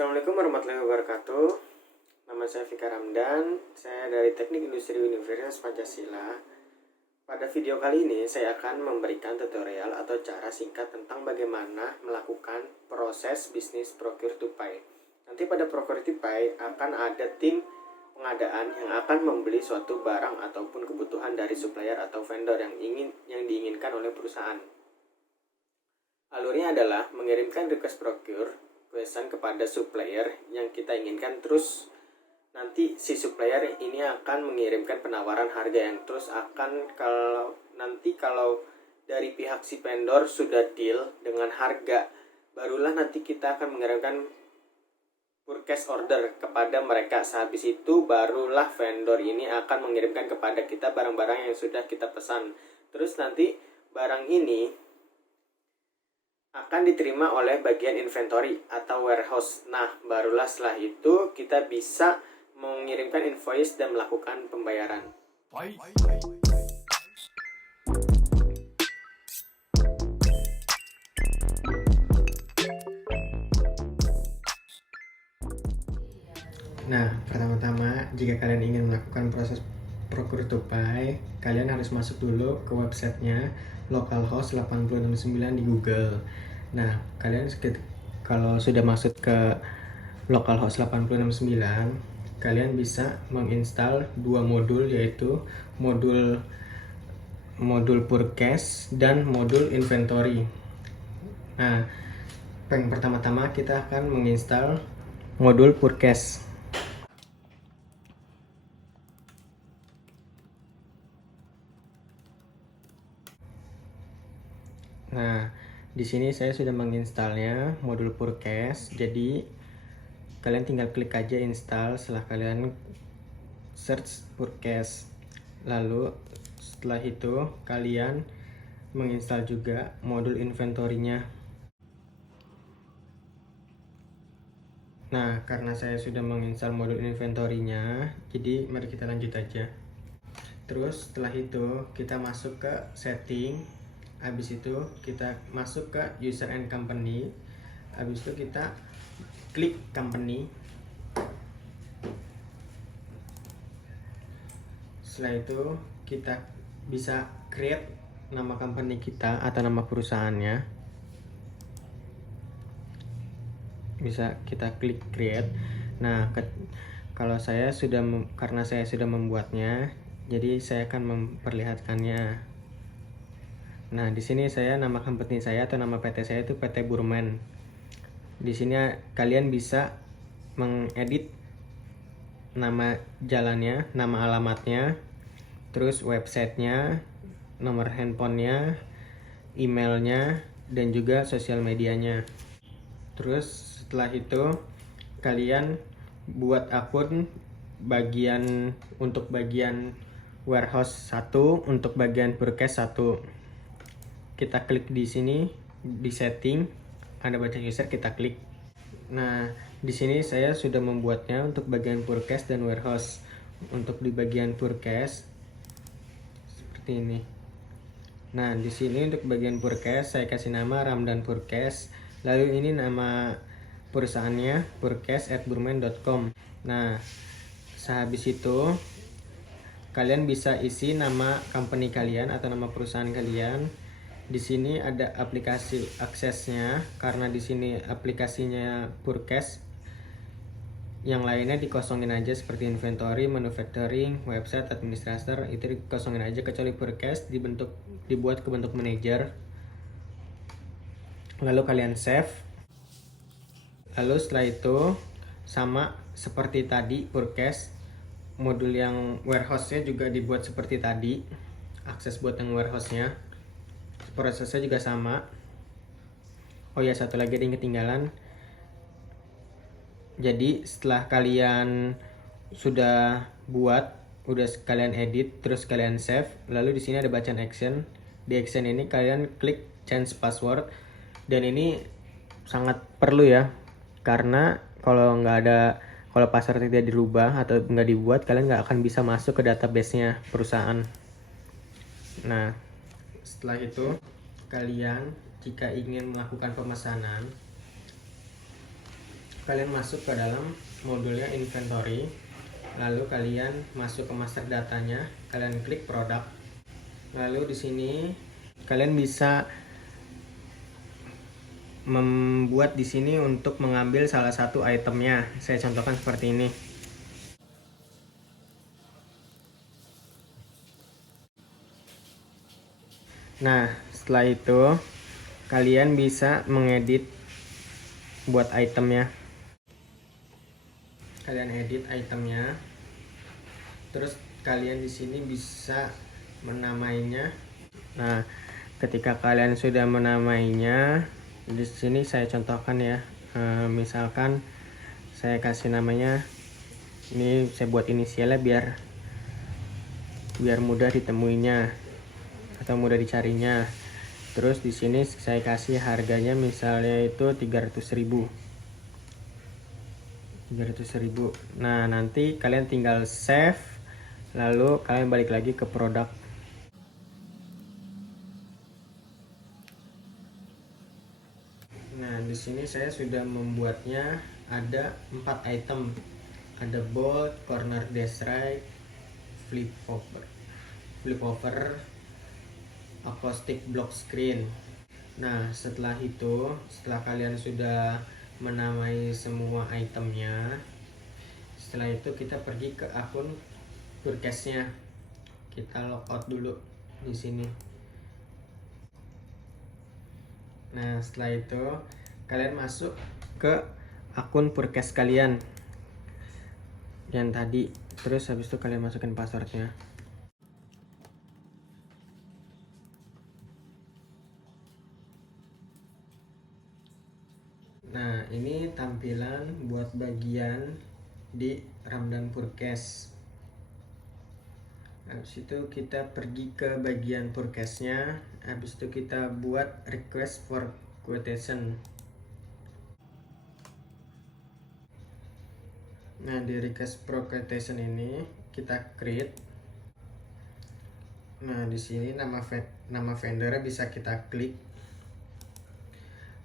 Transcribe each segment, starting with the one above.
Assalamualaikum warahmatullahi wabarakatuh. Nama saya Fika Ramdan. Saya dari Teknik Industri Universitas Pancasila. Pada video kali ini saya akan memberikan tutorial atau cara singkat tentang bagaimana melakukan proses bisnis procure to pay. Nanti pada procure to pay akan ada tim pengadaan yang akan membeli suatu barang ataupun kebutuhan dari supplier atau vendor yang diinginkan oleh perusahaan. Alurnya adalah mengirimkan request procure pesan kepada supplier yang kita inginkan, terus nanti si supplier ini akan mengirimkan penawaran harga yang terus akan kalau dari pihak si vendor sudah deal dengan harga, barulah nanti kita akan mengirimkan purchase order kepada mereka. Sehabis itu barulah vendor ini akan mengirimkan kepada kita barang-barang yang sudah kita pesan. Terus nanti barang ini akan diterima oleh bagian inventory atau warehouse. Nah, barulah setelah itu kita bisa mengirimkan invoice dan melakukan pembayaran. Nah, pertama-tama jika kalian ingin melakukan proses procure to pay, kalian harus masuk dulu ke websitenya localhost 869 di Google. Nah, kalian kalau sudah masuk ke localhost 869, kalian bisa menginstal dua modul, yaitu modul purchase dan modul inventory. Nah, yang pertama-tama kita akan menginstal modul purchase. Nah, di sini saya sudah menginstalnya modul purchase. Jadi kalian tinggal klik aja install setelah kalian search purchase. Lalu setelah itu kalian menginstal juga modul inventory-nya. Nah, karena saya sudah menginstal modul inventory-nya, jadi mari kita lanjut aja. Terus setelah itu kita masuk ke setting. Habis itu kita masuk ke user and company. Habis itu kita klik company. Setelah itu kita bisa create nama company kita atau nama perusahaannya. Bisa kita klik create. Nah, kalau saya sudah karena saya sudah membuatnya, jadi saya akan memperlihatkannya. Nah, di sini saya nama company saya atau nama PT saya itu PT Burman. Di sini kalian bisa mengedit nama jalannya, nama alamatnya, terus websitenya, nomor handphonenya, emailnya, dan juga sosial medianya. Terus setelah itu kalian buat akun untuk bagian warehouse 1, untuk bagian purchase 1. Kita klik di sini di setting, ada baca user, kita klik. Nah, di sini saya sudah membuatnya untuk bagian purchase dan warehouse. Untuk di bagian purchase seperti ini. Nah, di sini untuk bagian purchase saya kasih nama Ramdan Purchase. Lalu ini nama perusahaannya purchase@burman.com. Nah, sehabis itu kalian bisa isi nama company kalian atau nama perusahaan kalian. Di sini ada aplikasi aksesnya, karena di sini aplikasinya purchase. Yang lainnya dikosongin aja seperti inventory, manufacturing, website, administrator, itu dikosongin aja kecuali purchase dibuat ke bentuk manager. Lalu kalian save. Lalu setelah itu sama seperti tadi purchase, modul yang warehouse-nya juga dibuat seperti tadi. Akses buat yang warehouse-nya. Prosesnya juga sama. Oh ya, satu lagi ada yang ketinggalan. Jadi setelah kalian sudah buat, udah kalian edit, terus kalian save, lalu di sini ada bacaan action. Di action ini kalian klik change password, dan ini sangat perlu ya, karena kalau password tidak dirubah atau nggak dibuat, kalian nggak akan bisa masuk ke database-nya perusahaan. Nah, setelah itu kalian jika ingin melakukan pemesanan, kalian masuk ke dalam modulnya inventory, lalu kalian masuk ke master datanya, kalian klik produk. Lalu di sini kalian bisa membuat di sini untuk mengambil salah satu itemnya. Saya contohkan seperti ini. Nah, setelah itu kalian bisa mengedit buat itemnya. Kalian edit itemnya. Terus kalian di sini bisa menamainya. Nah, ketika kalian sudah menamainya, di sini saya contohkan ya. Misalkan saya kasih namanya, ini saya buat inisialnya biar mudah ditemuinya atau mudah dicarinya. Terus di sini saya kasih harganya misalnya itu 300.000. Nah, nanti kalian tinggal save, lalu kalian balik lagi ke produk. Nah, di sini saya sudah membuatnya ada 4 item. Ada bolt, corner dash right, flip over, acoustic block screen. Nah, setelah kalian sudah menamai semua itemnya, setelah itu kita pergi ke akun Purchase-nya. Kita logout dulu di sini. Nah, setelah itu kalian masuk ke akun Purchase kalian yang tadi. Terus habis itu kalian masukin passwordnya. Nah, ini tampilan buat bagian di Ramdan Purchase. Habis itu kita pergi ke bagian Purchase-nya. Habis itu kita buat request for quotation. Nah, di request for quotation ini kita create. Nah, di sini nama vendornya bisa kita klik.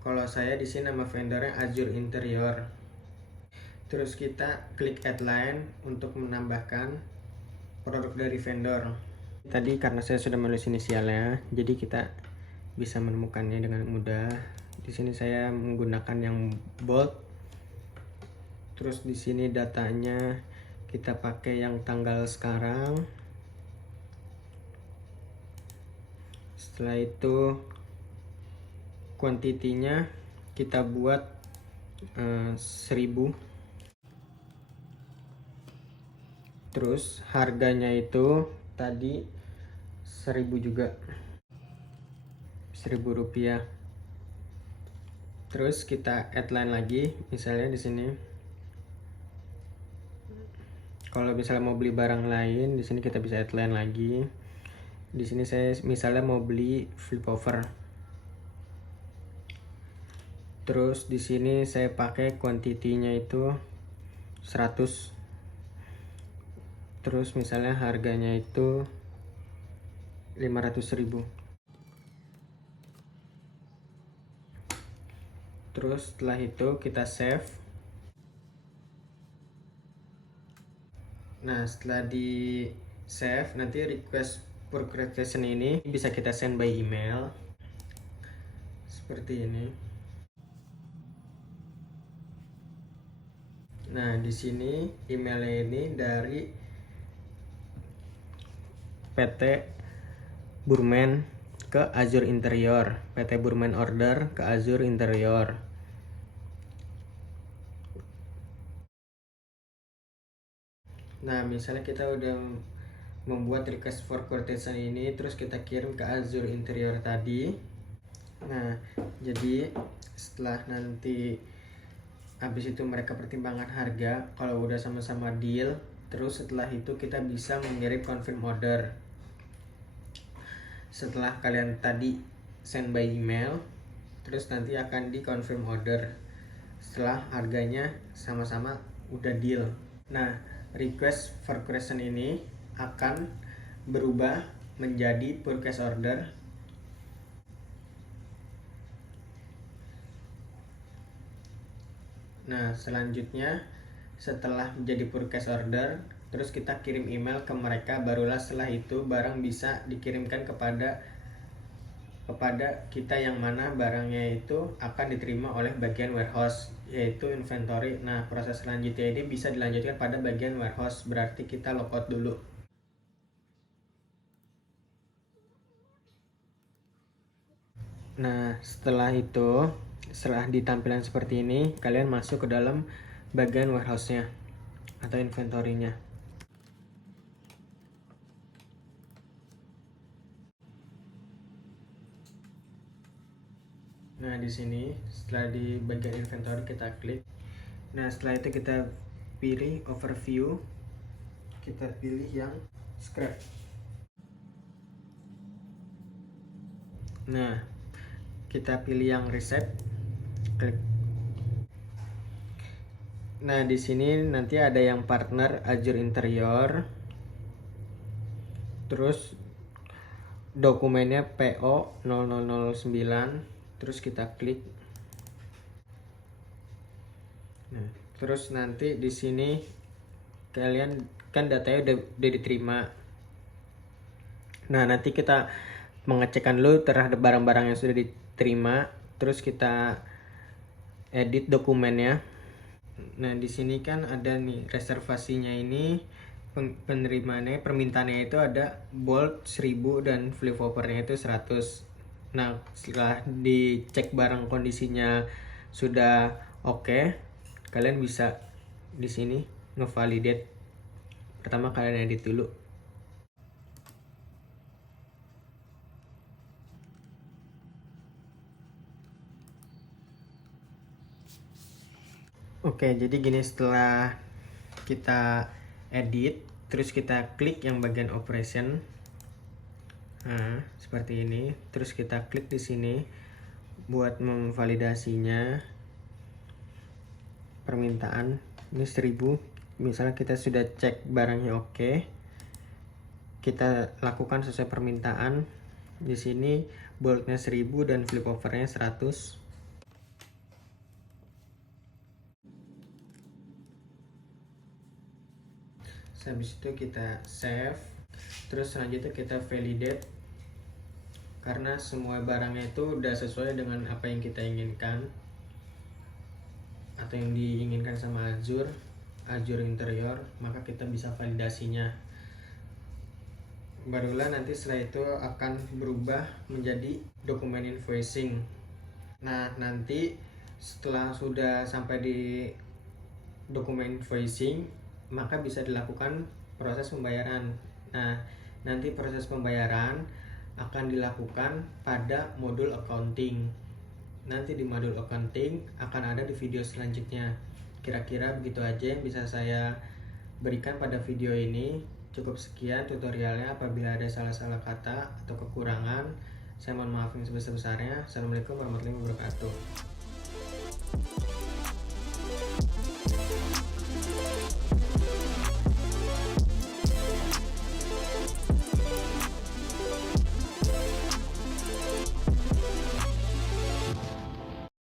Kalau saya di sini nama vendornya Azure Interior. Terus kita klik add line untuk menambahkan produk dari vendor. Tadi karena saya sudah menulis inisialnya, jadi kita bisa menemukannya dengan mudah. Di sini saya menggunakan yang bold. Terus di sini datanya kita pakai yang tanggal sekarang. Setelah itu kuantitinya kita buat 1000. Terus harganya itu tadi 1000 juga, 1000 rupiah. Terus kita add line lagi, misalnya di sini. Kalau misalnya mau beli barang lain, di sini kita bisa add line lagi. Di sini saya misalnya mau beli flip over. Terus di sini saya pakai kuantitinya itu 100. Terus misalnya harganya itu 500.000. Terus setelah itu kita save. Nah, setelah di save, nanti request for quotation ini bisa kita send by email seperti ini. Nah, di sini emailnya ini dari PT Burman ke Azure Interior, PT Burman order ke Azure Interior. Nah, misalnya kita udah membuat request for quotation ini, terus kita kirim ke Azure Interior tadi. Nah, jadi setelah nanti habis itu mereka pertimbangkan harga, kalau udah sama-sama deal, terus setelah itu kita bisa mengirim confirm order. Setelah kalian tadi send by email, terus nanti akan di confirm order setelah harganya sama-sama udah deal. Nah, request for quotation ini akan berubah menjadi purchase order. Nah, selanjutnya setelah menjadi purchase order, terus kita kirim email ke mereka, barulah setelah itu barang bisa dikirimkan kepada kita, yang mana barangnya itu akan diterima oleh bagian warehouse, yaitu inventory. Nah, proses selanjutnya ini bisa dilanjutkan pada bagian warehouse, berarti kita logout dulu. Nah, setelah itu, setelah ditampilan seperti ini, kalian masuk ke dalam bagian warehouse-nya atau inventory-nya. Nah, di sini setelah di bagian inventory kita klik. Nah, setelah itu kita pilih overview. Kita pilih yang scrap. Nah, kita pilih yang reset. Klik. Nah, di sini nanti ada yang partner Azure Interior. Terus dokumennya PO 0009. Terus kita klik. Nah, terus nanti di sini kalian kan datanya udah diterima. Nah, nanti kita mengecekkan dulu terhadap barang-barang yang sudah diterima, terus kita edit dokumennya. Nah, di sini kan ada nih reservasinya, ini penerimaannya, permintaannya itu ada bolt 1000 dan flip overnya itu 100. Nah, setelah dicek barang kondisinya sudah oke, kalian bisa di sini ngevalidate. Pertama kalian edit dulu. Oke, jadi gini, setelah kita edit, terus kita klik yang bagian operation. Nah, seperti ini. Terus kita klik di sini buat memvalidasinya. Permintaan ini 1000. Misalnya kita sudah cek barangnya oke. Kita lakukan sesuai permintaan. Di sini boltnya 1000 dan flip overnya 100. Habis itu kita save. Terus selanjutnya kita validate, karena semua barangnya itu udah sesuai dengan apa yang kita inginkan atau yang diinginkan sama Azure Interior, maka kita bisa validasinya. Barulah nanti setelah itu akan berubah menjadi dokumen invoicing. Nah, nanti setelah sudah sampai di dokumen invoicing, maka bisa dilakukan proses pembayaran. Nah, nanti proses pembayaran akan dilakukan pada modul accounting. Nanti di modul accounting akan ada di video selanjutnya. Kira-kira begitu aja yang bisa saya berikan pada video ini. Cukup sekian tutorialnya. Apabila ada salah-salah kata atau kekurangan, saya mohon maaf yang sebesar-besarnya. Assalamualaikum warahmatullahi wabarakatuh.